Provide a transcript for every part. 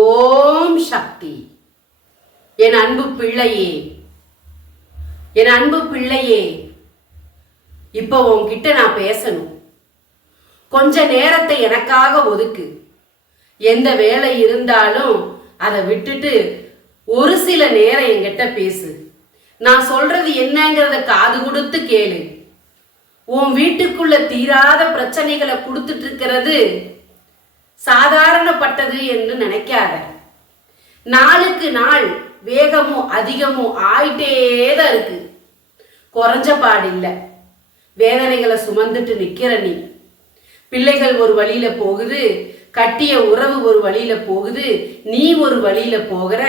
ஓம் சக்தி. என் அன்பு பிள்ளையே, என் அன்பு பிள்ளையே, இப்போ உன்கிட்ட நான் பேசணும். கொஞ்ச நேரத்தை எனக்காக ஒதுக்கு. எந்த வேலை இருந்தாலும் அதை விட்டுட்டு ஒரு சில நேரம் என்கிட்ட பேசு. நான் சொல்றது என்னங்கிறத காது கொடுத்து கேளு. உன் வீட்டுக்குள்ள தீராத பிரச்சனைகளை கொடுத்துட்டு இருக்கிறது சாதாரணப்பட்டது என்று நினைக்காத. நாளுக்கு நாள் வேகமும் அதிகமும் ஆயிட்டேதான் இருக்கு. குறைஞ்ச பாடில்லை. வேதனைகளை சுமந்துட்டு நிக்கிற நீ. பிள்ளைகள் ஒரு வழியில போகுது, கட்டிய உறவு ஒரு வழியில போகுது, நீ ஒரு வழியில போகிற.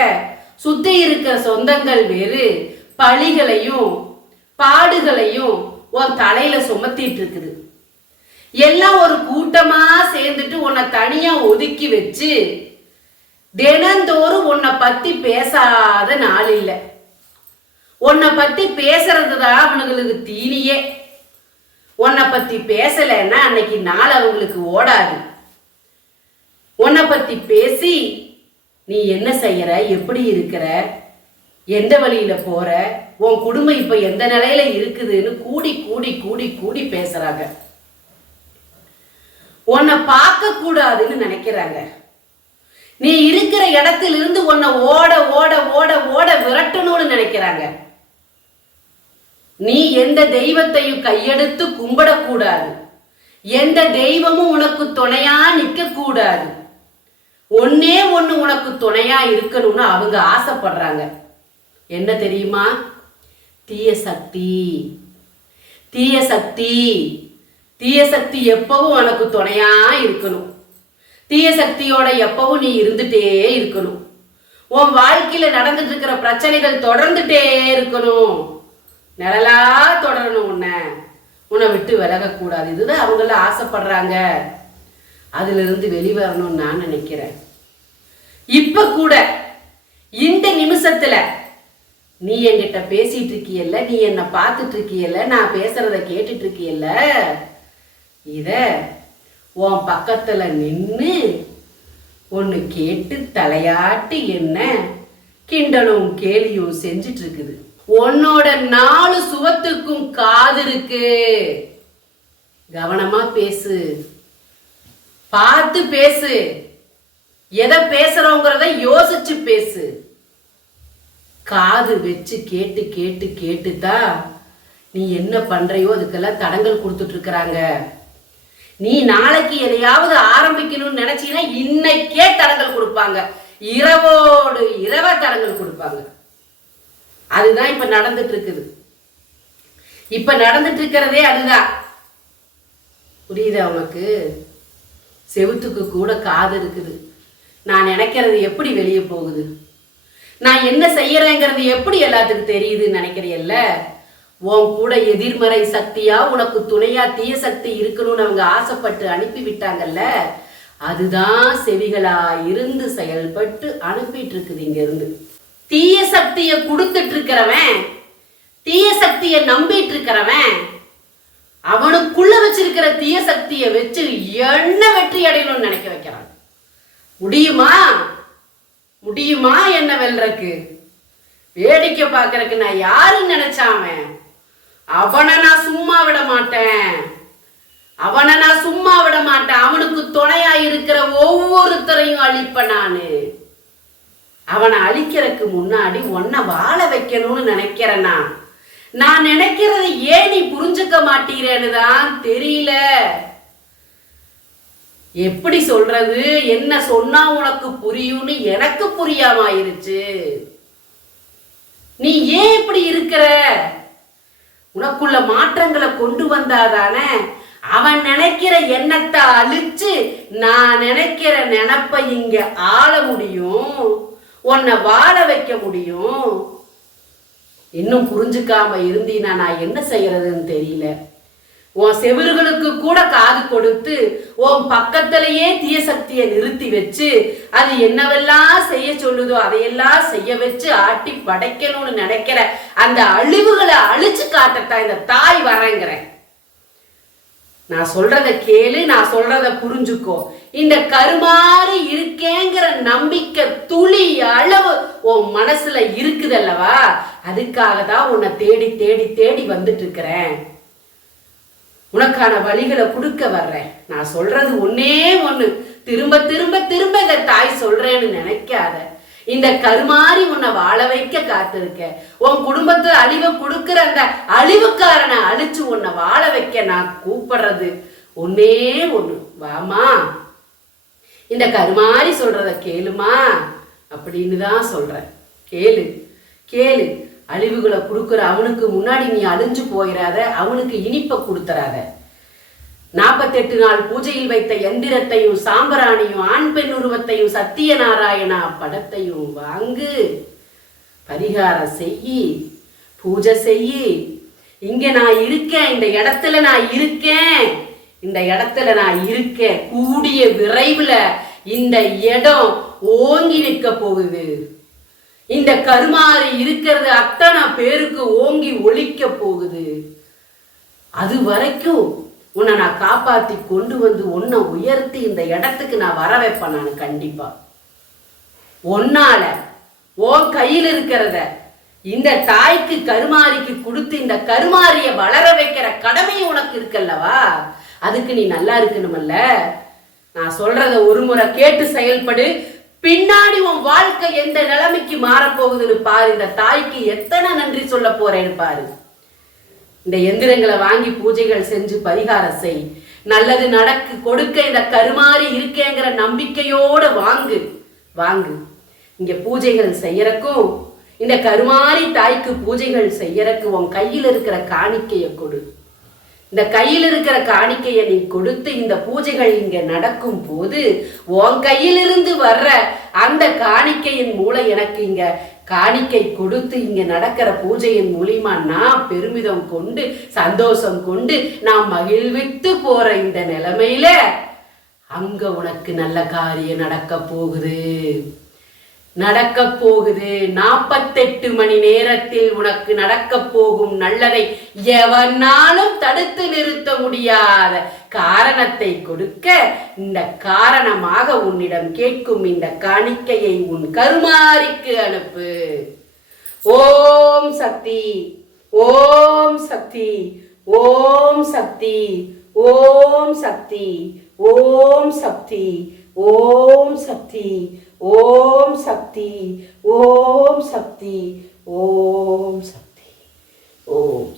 சுத்தி இருக்கிற சொந்தங்கள் வேறு பழிகளையும் பாடுகளையும் உன் தலையில சுமத்திட்டு இருக்குது. எல்லாம் ஒரு கூட்டமா சேர்ந்துட்டு உன்னை தனியா ஒதுக்கி வச்சு தினந்தோறும் உன்னை பத்தி பேசாத நாள் இல்லை. உன்னை பத்தி பேசுறதுதான் அவனுங்களுக்கு தீனியே. உன்னை பத்தி பேசலைன்னா அன்னைக்கு நாள் அவங்களுக்கு ஓடாது. உன்னை பத்தி பேசி நீ என்ன செய்யற, எப்படி இருக்கிற, எந்த வழியில போற, உன் குடும்பம் இப்ப எந்த நிலையில இருக்குதுன்னு கூடி கூடி கூடி கூடி பேசுறாங்க. உன்னை பார்க்க கூடாதுன்னு நினைக்கிறாங்க. நீ இருக்கிற இடத்திலிருந்து உன்னை ஓட ஓட ஓட ஓட விரட்டணும்னு நினைக்கிறாங்க. நீ எந்த தெய்வத்தையும் கையெடுத்து கும்பிடக்கூடாது. எந்த தெய்வமும் உனக்கு துணையா நிக்க கூடாது. ஒன்னே ஒண்ணு உனக்கு துணையா இருக்கணும்னு அவங்க ஆசைப்படுறாங்க. என்ன தெரியுமா? தீய சக்தி. தீய சக்தி. தீய சக்தி எப்பவும் உனக்கு துணையா இருக்கணும். தீய சக்தியோட எப்பவும் நீ இருந்துட்டே இருக்கணும். உன் வாழ்க்கையில நடந்துட்டு இருக்கிற பிரச்சனைகள் தொடர்ந்துட்டே இருக்கணும். நிழலா தொடரணும். உன்னை விட்டு விலகக்கூடாது. இதுதான் அவங்கள ஆசைப்படுறாங்க. அதுல இருந்து வெளிவரணும்னு நான் நினைக்கிறேன். இப்ப கூட இந்த நிமிஷத்துல நீ என்கிட்ட பேசிட்டு இருக்கியல்ல, நீ என்ன பார்த்துட்டு இருக்கியல்ல, நான் பேசுறத கேட்டுட்டு இருக்கியல்ல, இத உன் பக்கத்துல நின்னு ஒன்னு கேட்டு தலையாட்டி என்ன கிண்டலும் கேலியும் செஞ்சிட்டு இருக்குது. உன்னோட 4 சுவத்துக்கும் காது இருக்கு. கவனமா பேசு, பார்த்து பேசு. எதை பேசுறோங்கிறத யோசிச்சு பேசு. காது வச்சு கேட்டு கேட்டு கேட்டுதான் நீ என்ன பண்றையோ அதுக்கெல்லாம் தடங்கள் கொடுத்துட்டு இருக்கிறாங்க. நீ நாளைக்கு எதையாவது ஆரம்பிக்கணும்னு நினைச்சீங்கன்னா இன்னைக்கே தடங்கள் கொடுப்பாங்க. இரவோடு இரவ தடங்கள் கொடுப்பாங்க. அதுதான் இப்ப நடந்துட்டு இருக்குது. இப்ப நடந்துட்டு இருக்கிறதே அதுதான். புரியுதா உனக்கு? செவுத்துக்கு கூட காது இருக்குது. நான் நினைக்கிறது எப்படி வெளியே போகுது, நான் என்ன செய்யறேங்கிறது எப்படி எல்லாத்துக்கும் தெரியுதுன்னு நினைக்கிறியல்ல. உன் கூட எதிர்மறை சக்தியா உனக்கு துணையா தீய சக்தி இருக்கணும்னு அவங்க ஆசைப்பட்டு அனுப்பி விட்டாங்கல்ல, அதுதான் செவிகளா இருந்து செயல்பட்டு அனுப்பிட்டு இருக்குது. இங்க இருந்து தீய சக்திய கொடுத்துட்டு இருக்கிறவன், தீய சக்திய நம்பிட்டு இருக்கிறவன், அவனுக்குள்ள வச்சிருக்கிற தீய சக்தியை வச்சு என்ன வெற்றி அடையணும்னு நினைக்க வைக்கிறான். முடியுமா? முடியுமா என்ன வெல்றக்கு? வேடிக்கை பார்க்கறக்கு நான் யாருன்னு நினைச்சாம அவனை நான் சும்மா விட மாட்டேன். அவனை நான் சும்மா விட மாட்டேன். அவனுக்கு துணையா இருக்கிற ஒவ்வொருத்தரையும் அழிப்ப நானு. அவனை அழிக்கிறதுக்கு முன்னாடி உன்னை வாழ வைக்கணும்னு நினைக்கிறேன்னா, நான் நினைக்கிறத ஏன் நீ புரிஞ்சுக்க மாட்டீரேன்னு தான் தெரியல. எப்படி சொல்றது, என்ன சொன்னா உனக்கு புரியும்னு எனக்கு புரியாம ஆயிருச்சு. நீ ஏன் இப்படி இருக்கிற? உனக்குள்ள மாற்றங்களை கொண்டு வந்தாதானே அவன் நினைக்கிற எண்ணத்தை அழிச்சு நான் நினைக்கிற நினைப்ப இங்க ஆள முடியும், உன்னை வாழ வைக்க முடியும். இன்னும் புரிஞ்சுக்காம இருந்தீனா நான் என்ன செய்யறதுன்னு தெரியல. உன் செவிர்களுக்கு கூட காது கொடுத்து உன் பக்கத்திலேயே தீய சக்தியை நிறுத்தி வச்சு அது என்னவெல்லாம் செய்ய சொல்லுதோ அதையெல்லாம் செய்ய வச்சு ஆட்டி படைக்கணும்னு நினைக்கிற அந்த அழிவுகளை அழிச்சு காட்டத்தான் இந்த தாய் வரேங்கிறேன். நான் சொல்றத கேளு, நான் சொல்றத புரிஞ்சுக்கோ. இந்த கருமாறி இருக்கேங்கிற நம்பிக்கை துளி அளவு உன் மனசுல இருக்குதல்லவா, அதுக்காக தான் உன்னை தேடி தேடி தேடி வந்துட்டு இருக்கிறேன். உனக்கான வழிகளை கொடுக்க வர்றேன். நான் சொல்றது ஒன்னே ஒண்ணு, திரும்ப திரும்ப திரும்ப இந்த தாய் சொல்றேன்னு நினைக்காத. இந்த கருமாறி உன்னை வாழ வைக்க காத்திருக்க. உன் குடும்பத்தை அழிவை கொடுக்கிற அந்த அழிவுக்காரனை அழிச்சு உன்னை வாழ வைக்க நான் கூப்பிடுறது ஒன்னே ஒண்ணு, வாமா இந்த கருமாறி சொல்றத கேளுமா அப்படின்னு தான் சொல்றேன். கேளு கேளு. அழிவுகளை கொடுக்குற அவனுக்கு முன்னாடி நீ அழிஞ்சு போயிடாத, அவனுக்கு இனிப்பை கொடுத்துறாத. 48 நாள் பூஜையில் வைத்த எந்திரத்தையும் சாம்பராணியும் ஆண் பெண் உருவத்தையும் சத்தியநாராயணா படத்தையும் வாங்கு, பரிகாரம் செய்யி, பூஜை செய்யி. இங்க நான் இருக்கேன், இந்த இடத்துல நான் இருக்கேன், இந்த இடத்துல நான் இருக்கேன். கூடிய விரைவில் இந்த இடம் ஓங்கி நிற்க போகுது. இந்த கருமாறி இருக்கிறது அத்தனை பேருக்கு ஓங்கி ஒழிக்க போகுது. அது வரைக்கும் உன்னை நான் காப்பாத்தி கொண்டு வந்து உன்னை உயர்த்தி இந்த இடத்துக்கு நான் வர வைப்பேன். நான் கண்டிப்பா ஒன்னால உன் கையில் இருக்கிறத இந்த தாய்க்கு கருமாரிக்கு கொடுத்து இந்த கருமாரிய வளர வைக்கிற கடமை உனக்கு இருக்கல்லவா, அதுக்கு நீ நல்லா இருக்கணுமல்ல. நான் சொல்றத ஒரு முறை கேட்டு செயல்படு. பின்னாடி உன் வாழ்க்கை எந்த நிலைமைக்கு மாறப்போகுதுன்னு பாரு. இந்த தாய்க்கு எத்தனை நன்றி சொல்ல போறேன்னு பாரு. இந்த எந்திரங்களை வாங்கி பூஜைகள் செஞ்சு பரிகாரம் செய். நல்லது நடக்கு கொடுக்க இந்த கருமாறி இருக்கேங்கிற நம்பிக்கையோட வாங்கு வாங்கு. இங்க பூஜைகள் செய்யறக்கும் இந்த கருமாறி தாய்க்கு பூஜைகள் செய்யறக்கு உன் கையில் இருக்கிற காணிக்கையை கொடு. இந்த கையில் இருக்கிற காணிக்கையை நீ கொடுத்து இந்த பூஜைகள் இங்க நடக்கும் போது உன் கையிலிருந்து வர்ற அந்த காணிக்கையின் மூலம் எனக்கு இங்க காணிக்கை கொடுத்து இங்க நடக்கிற பூஜையின் மூலியமா நான் பெருமிதம் கொண்டு சந்தோஷம் கொண்டு நான் மகிழ்வித்து போற இந்த நிலைமையில அங்க உனக்கு நல்ல காரியம் நடக்க போகுது. 48 மணி நேரத்தில் உனக்கு நடக்க போகும் நல்லதை எவனாலும் தடுத்து நிறுத்த முடியாத காரணத்தை கொடுக்க இந்த காரணமாக உன்னிடம் கேட்கும் இந்த காணிக்கையை உன் கருமாரிக்கு அனுப்பு. ஓம் சக்தி, ஓம் சக்தி, ஓம் சக்தி, ஓம் சக்தி, ஓம் சக்தி, ஓம் சக்தி, ஓம் சக்தி, ஓம் சக்தி, ஓம் சக்தி, ஓம்.